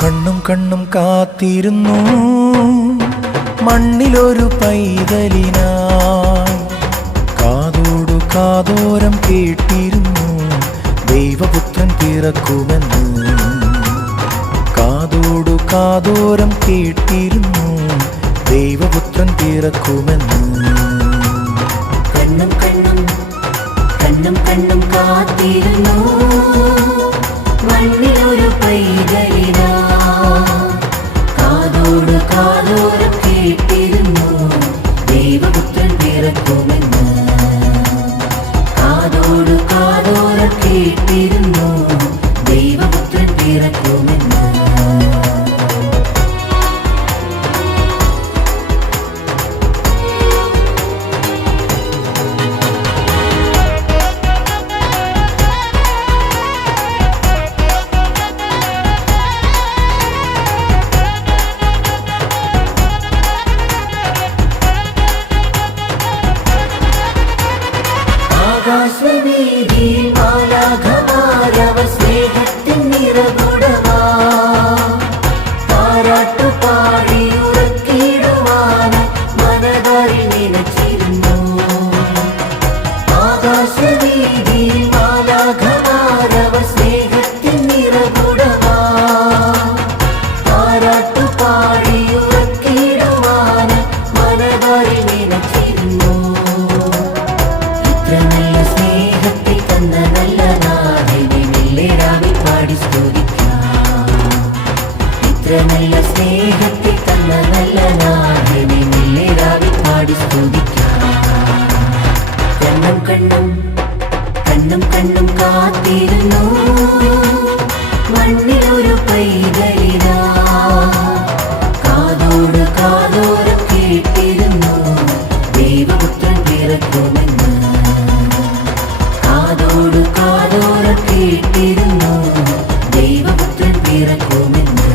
കണ്ണും കണ്ണും കാത്തിരുന്നു മണ്ണിലൊരു പൈതലിനായി. കാതോടു കാതോരം കേട്ടിരുന്നു ദൈവപുത്രൻ പിറക്കുമെന്ന്. കാതോടു കാതോരം കേട്ടിരുന്നു ദൈവപുത്രൻ പിറക്കുമെന്ന്. കണ്ണും കണ്ണും കണ്ണും കണ്ണും കാത്തിരുന്നു മണ്ണിലൊരു പൈതലിനാ. കാതോട് കാതോരം കേട്ടിരുന്നു ദൈവപുത്രൻ പിറക്കുമെന്ന്. കാതോട് കാതോരം കേട്ടിരുന്നു ദൈവപുത്രൻ പിറക്കുമെന്ന്. ആകാശവീതിയിൽ മാലാഖമാരവർ സ്നേഹത്തിൻ നിറകുടമാ. താരാട്ടുപാടി ഉറക്കിടുവാനായി മനതാരിൽ നിലച്ചിരുന്നു. ആകാശവീതിയിൽ മാലാഖമാരവർ സ്നേഹത്തിൻ നിറകുടമാ. താരാട്ടുപാടി ഉറക്കിടുവാനായി മനതാരിൽ നിലച്ചിരുന്നു. സ്നേഹത്തെ തന്ന നല്ല നാഥനെ മെല്ലെരാവിൽ പാടി സ്തുതിക്കാം. ഇത്ര നല്ല സ്നേഹത്തെ തന്ന നല്ല നാഥനെ മെല്ലെരാവിൽ പാടി സ്തുതിക്കാം. കണ്ണും കണ്ണും കണ്ണും കണ്ണും കാത്തിരുന്നു മണ്ണിലൊരു പൈതലിനാ. കാതോട് കാതോരം കേട്ടിരുന്നു ദൈവപുത്രൻ പിറക്കുമെന്ന്. കാതോട് കാതോരം കേട്ടിരുന്നു ദൈവപുത്രൻ പിറക്കുമെന്ന്.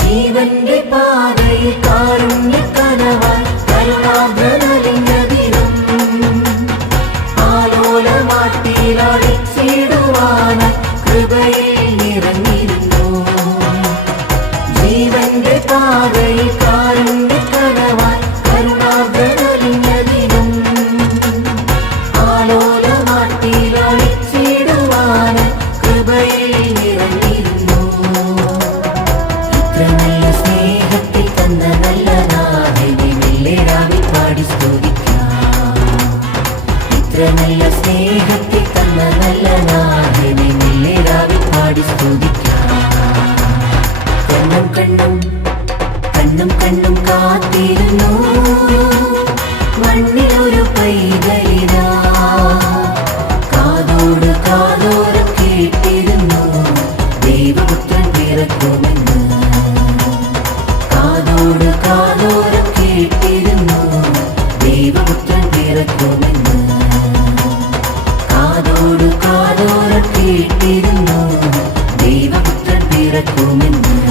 ജീവന്റെ പാതയിൽ കാരുണ്യക്കനവായി കരുണാദ്രനലിംഗദിനം. ആലോലമാട്ടിയിലടിച്ചിടുവാനായി കൃപയിൽ നിറഞ്ഞിരുന്നു. ജീവന്റെ പാതയിൽ കാരുണ്യക്കനവായി കരുണാദ്രനലിംഗദിനം. ആലോലമാട്ടിയിലടിച്ചിടുവാനായി കൃപയിൽ നിറഞ്ഞിരുന്നു. സ്നേഹത്തിൽ തന്ന നല്ല നാഥനെ മെല്ലെരാവിൽ പാടി സ്തുതിക്കാം. ഇത്ര നല്ല സ്നേഹത്തിൽ തന്ന നല്ല നാഥനെ മെല്ലെരാവിൽ പാടി സ്തുതിക്കാം. കണ്ണും കണ്ണും കണ്ണും കണ്ണും കാത്തിരുന്നു മണ്ണിലൊരു പൈതലിനാ. കാതോട് കാതോരം കേട്ടിരുന്നു ദൈവപുത്രൻ പിറക്കുമെന്ന്. കാതോട് കാതോരം കേട്ടിരുന്നു ദൈവപുത്രൻ പിറക്കുമെന്ന്. കാതോട് കാതോരം കേട്ടിരുന്നു ദൈവപുത്രൻ പിറക്കുമെന്ന്.